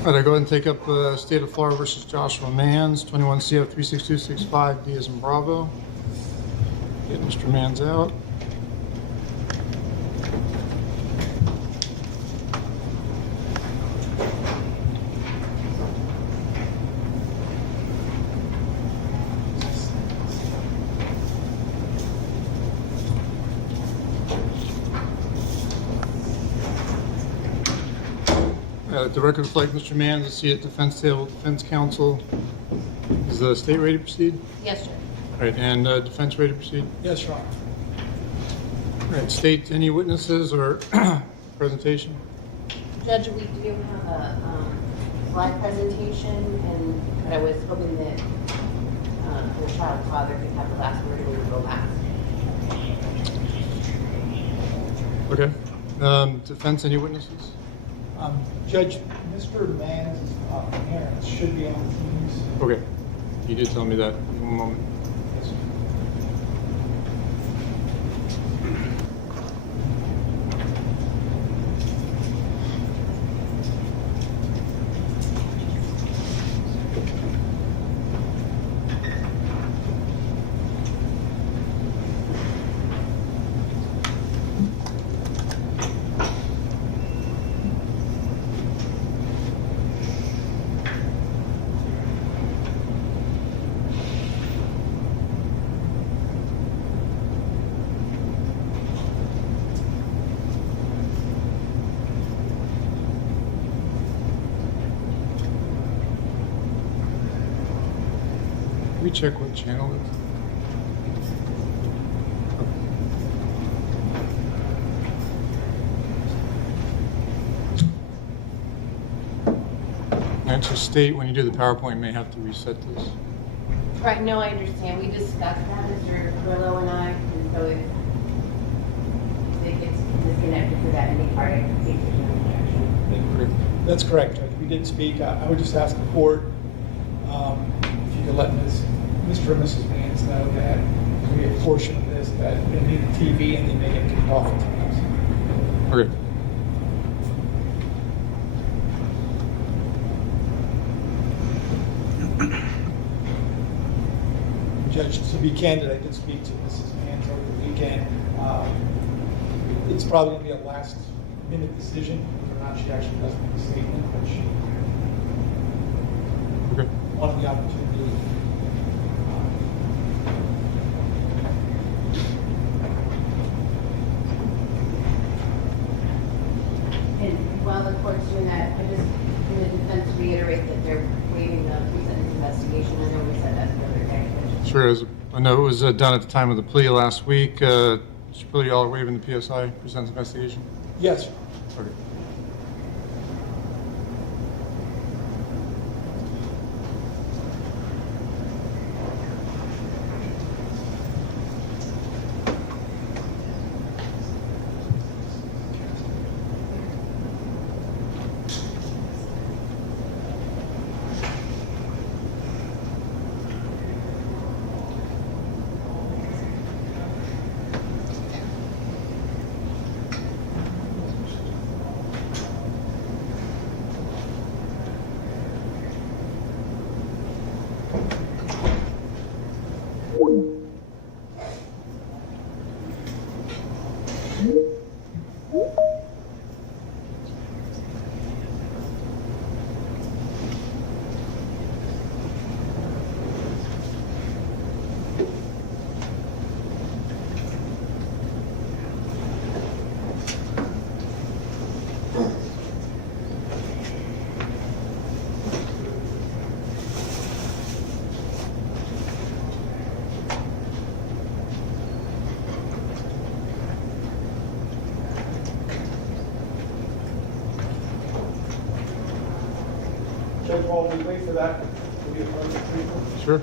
All right, I go ahead and take up State of Florida versus Joshua Manns, 21 CF 36265, D as in Bravo. Get Mr. Manns out. The record reflect Mr. Manns is seated at defense table, defense counsel. Is the state ready to proceed? Yes, sir. All right, and defense ready to proceed? Yes, Your Honor. All right, state, any witnesses or presentation? Judge, we do have a slide presentation, and I was hoping that the child's father could have the last word and we would go last. Okay. Defense, any witnesses? Judge, Mr. Mann's parents should be on the teams. Okay. You did tell me that in one moment. Yes, sir. Can we check what channel it is? And to state, when you do the PowerPoint, you may have to reset this. Right, no, I understand. We discussed that, Mr. Carrillo and I, and so if it gets disconnected for that any part, I can take it in objection. That's correct, Judge. We did speak. I would just ask the court if you could let Mr. and Mrs. Manns know that there's going to be a portion of this that they need the TV and they may get kicked off at times. Okay. Judge, to be candid, I did speak to Mrs. Manns over the weekend. It's probably going to be a last-minute decision whether or not she actually does make a statement, but she Okay. wanted the opportunity. And while the court's doing that, I just, in the defense, reiterate that they're waiving the pre-sentence investigation. I know we said that the other day. But Sure is. I know it was done at the time of the plea last week. Mr. Plea, y'all are waiving the PSI, presents investigation? Yes, Your Honor. Okay. Judge, while we wait for that, will be a part of the treatment. Sure.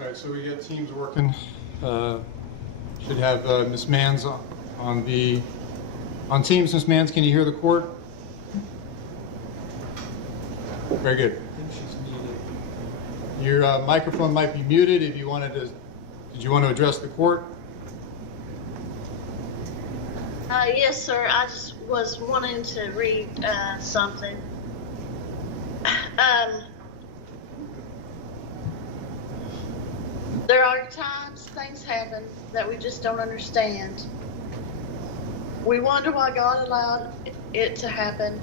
All right, so we got teams working. Should have Ms. Manns on Teams. Ms. Manns, can you hear the court? Very good. I think she's muted. Your microphone might be muted. If you wanted to, did you want to address the court? Yes, sir. I just was wanting to read something. There are times things happen that we just don't understand. We wonder why God allowed it to happen,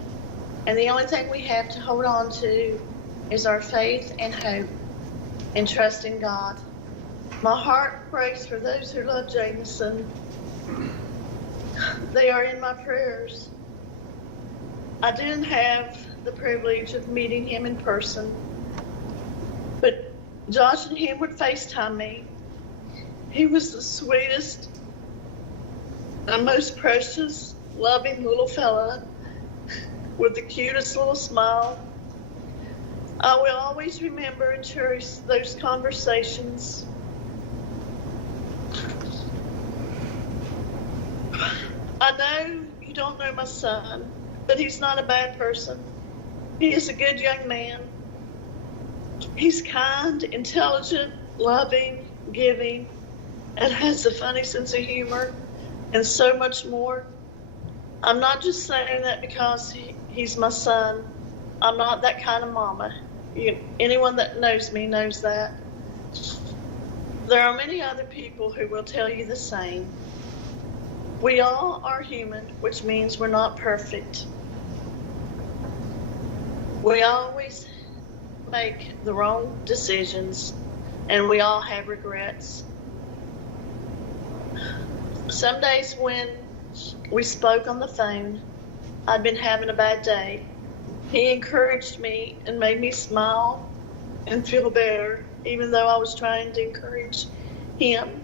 and the only thing we have to hold on to is our faith and hope and trust in God. My heart prays for those who love Jameson. They are in my prayers. I didn't have the privilege of meeting him in person, but Josh and him would FaceTime me. He was the sweetest and most precious, loving little fella with the cutest little smile. I will always remember and cherish those conversations. I know you don't know my son, but he's not a bad person. He is a good young man. He's kind, intelligent, loving, giving, and has a funny sense of humor, and so much more. I'm not just saying that because he's my son. I'm not that kind of mama. Anyone that knows me knows that. There are many other people who will tell you the same. We all are human, which means we're not perfect. We always make the wrong decisions, and we all have regrets. Some days when we spoke on the phone, I'd been having a bad day. He encouraged me and made me smile and feel better, even though I was trying to encourage him.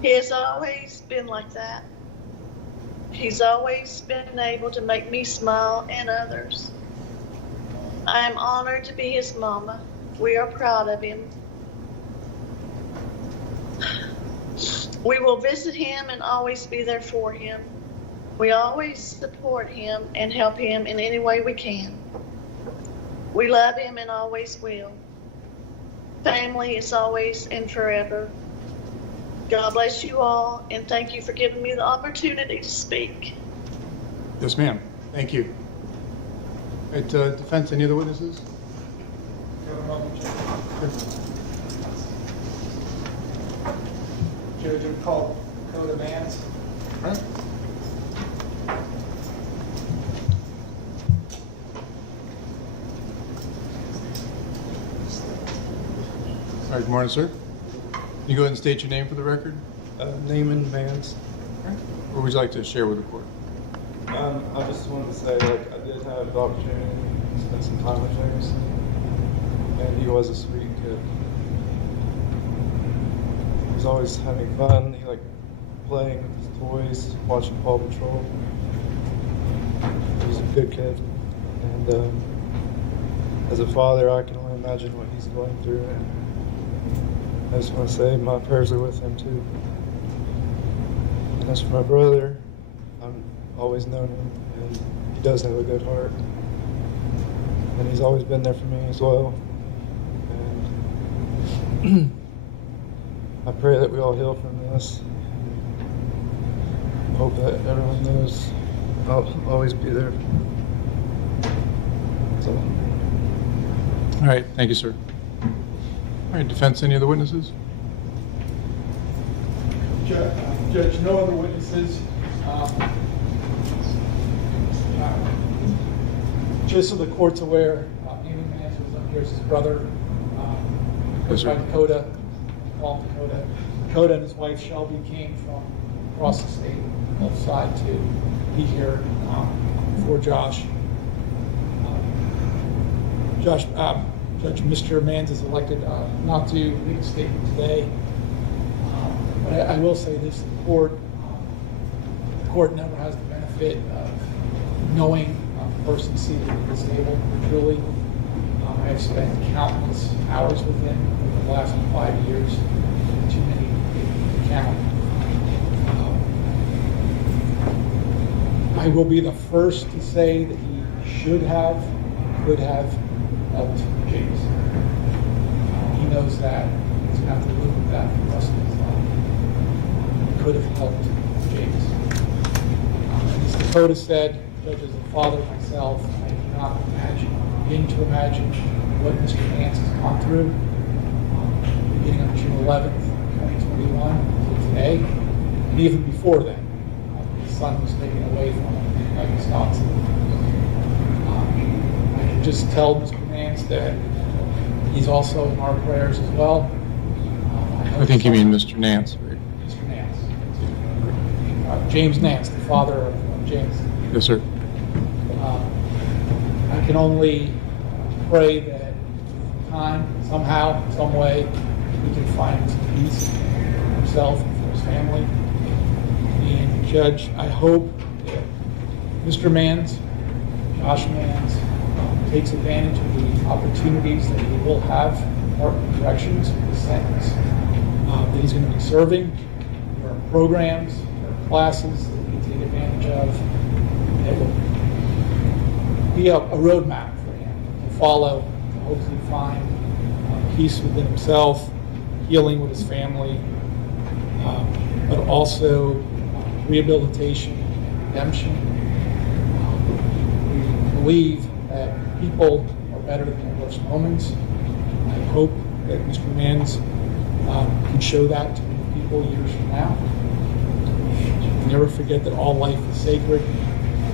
He has always been like that. He's always been able to make me smile and others. I am honored to be his mama. We are proud of him. We will visit him and always be there for him. We always support him and help him in any way we can. We love him and always will. Family is always and forever. God bless you all, and thank you for giving me the opportunity to speak. Yes, ma'am. Thank you. All right, defense, any other witnesses? Judge would call Dakota Manns. All right. All right, good morning, sir. Can you go ahead and state your name for the record? Naaman Vance. What would you like to share with the court? I just wanted to say, I did have the opportunity to spend some time with Jameson, and he was a sweet kid. He was always having fun. He liked playing with his toys, watching Paw Patrol. He was a good kid, and as a father, I can only imagine what he's going through. And I just want to say my prayers are with him too. And as for my brother, I've always known him, and he does have a good heart. And he's always been there for me as well. And I pray that we all heal from this. I hope that everyone knows I'll always be there. That's all. All right, thank you, sir. All right, defense, any other witnesses? Judge, no other witnesses. Just so the court's aware, Naaman Manns was up here as his brother. Yes, sir. By Dakota, called Dakota. Dakota and his wife Shelby came from across the state, both sides to be here for Josh. Judge, Mr. Manns is elected not to make a statement today. But I will say this: the court never has the benefit of knowing a person seated at this table. Truly, I have spent countless hours with him over the last 5 years, too many to count. I will be the first to say that he should have, could have helped James. He knows that. He's going to have to live with that for the rest of his life. He could have helped James. As Dakota said, Judge, as a father myself, I cannot begin to imagine what Mr. Nance has gone through beginning on June 11th, 2021 to today, and even before then. His son was taken away from him by Wisconsin. I can just tell Mr. Nance that he's also in our prayers as well. I think you mean Mr. Nance, right? Mr. Nance. James Nance, the father of James. Yes, sir. I can only pray that time, somehow, some way, he can find some peace for himself and for his family. And Judge, I hope that Mr. Manns, Josh Manns, takes advantage of the opportunities that he will have in Department of Corrections with the sentence that he's going to be serving. There are programs, there are classes that he can take advantage of. It will be a roadmap for him to follow, to hopefully find peace within himself, healing with his family, but also rehabilitation and redemption. We believe that people are better than their worst moments. I hope that Mr. Manns can show that to many people years from now. Never forget that all life is sacred.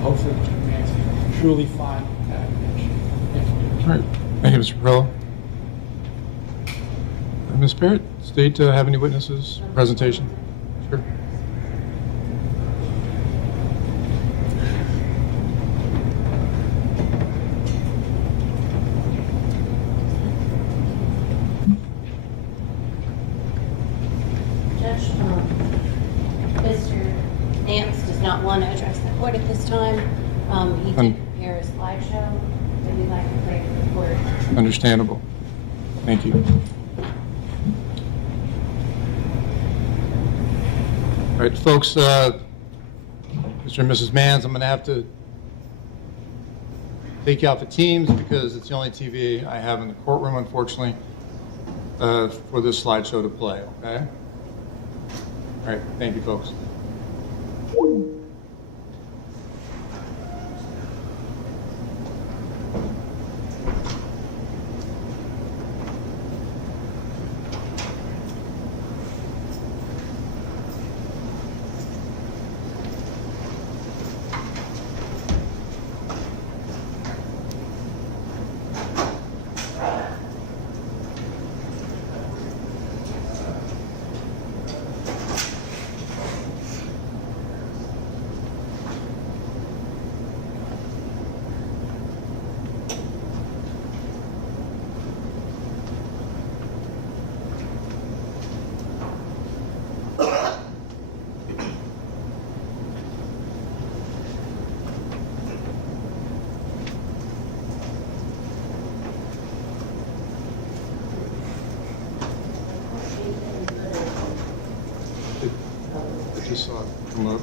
Hopefully Mr. Manns can truly find that redemption. Thank you. All right. Thank you, Mr. Perrello. Ms. Barrett, state have any witnesses? Presentation. Sure. Judge, Mr. Nance does not want to address the court at this time. He did prepare a slideshow that we'd like to play for the court. Understandable. Thank you. All right, folks, Mr. and Mrs. Manns, I'm going to have to take you out for Teams because it's the only TV I have in the courtroom, unfortunately, for this slideshow to play, okay? All right, thank you, folks. I just saw it come up.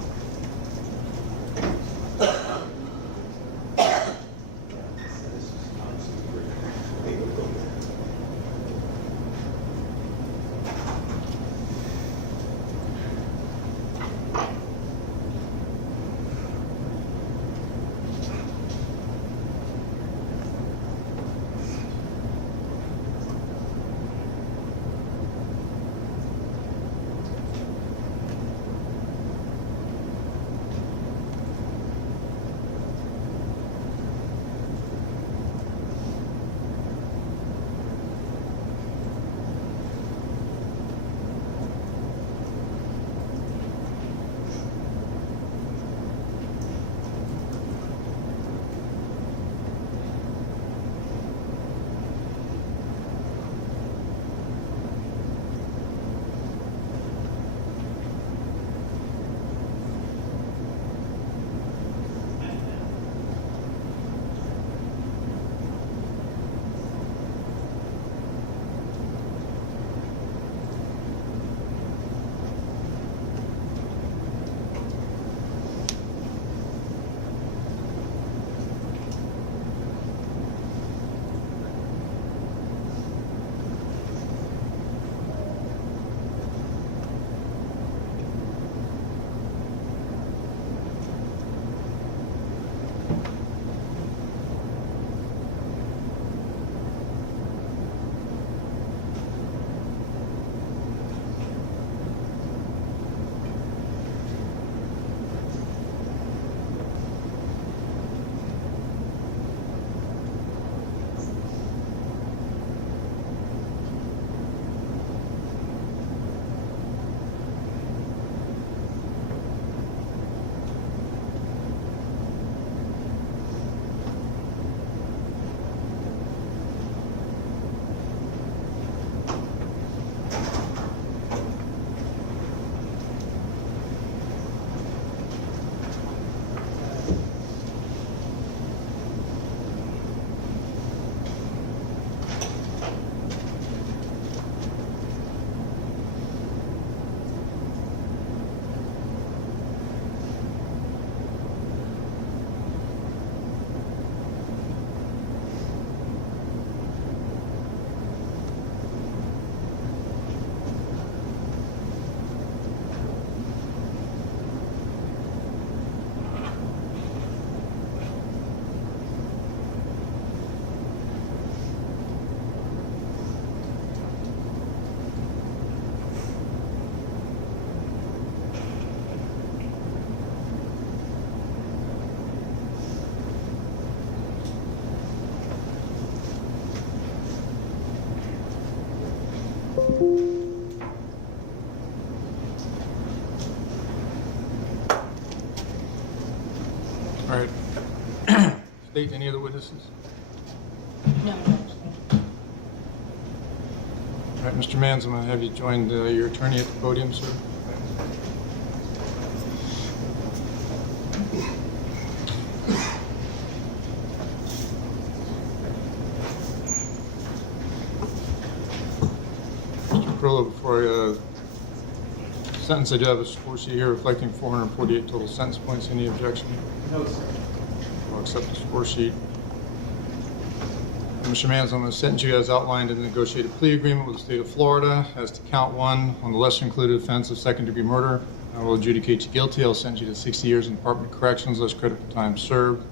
All right. State, any other witnesses? No. All right, Mr. Mans, I'm going to have you join your attorney at the podium, sir. Mr. Perillo, before I sentence, I do have a score sheet here reflecting 448 total sentence points. Any objection? No, sir. I'll accept the score sheet. Mr. Mans, I'm going to sentence you as outlined in the negotiated plea agreement with the state of Florida as to count 1 on the lesser included offense of second-degree murder. I will adjudicate you guilty. I'll sentence you to 60 years in Department of Corrections, less credit for time served.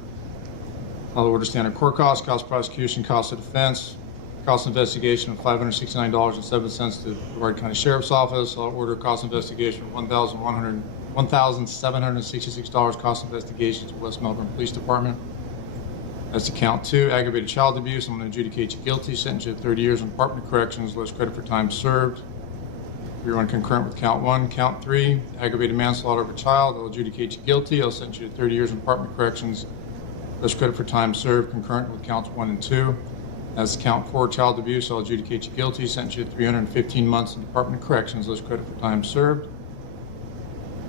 I'll order standard court costs, cost of prosecution, cost of defense, cost of investigation of $569.07 to the Brevard County Sheriff's Office. I'll order cost of investigation of $1,766 cost of investigation to West Melbourne Police Department. As to count 2, aggravated child abuse, I'm going to adjudicate you guilty, sentence you to 30 years in Department of Corrections, less credit for time served. You're on concurrent with count 1. Count 3, aggravated manslaughter of a child, I'll adjudicate you guilty. I'll sentence you to 30 years in Department of Corrections, less credit for time served, concurrent with counts 1 and 2. As to count 4, child abuse, I'll adjudicate you guilty, sentence you to 315 months in Department of Corrections, less credit for time served.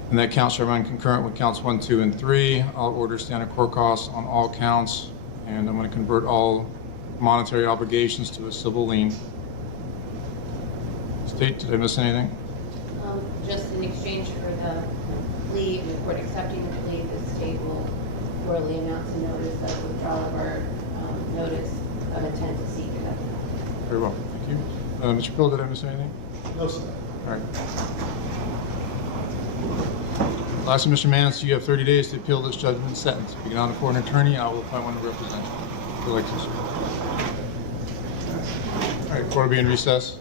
And that count shall run concurrent with counts 1, 2, and 3. I'll order standard court costs on all counts, and I'm going to convert all monetary obligations to a civil lien. State, did I miss anything? Just in exchange for the plea, and the court accepting the plea, the state will orally announce a notice of withdrawal of our notice of intent to seek it. Very well, thank you. Mr. Pill, did I miss anything? No, sir. All right. Lastly, Mr. Mans, you have 30 days to appeal this judgment and sentence. If you get on the court an attorney, I will appoint one to represent you. If you'd like to, sir. All right, court will be in recess.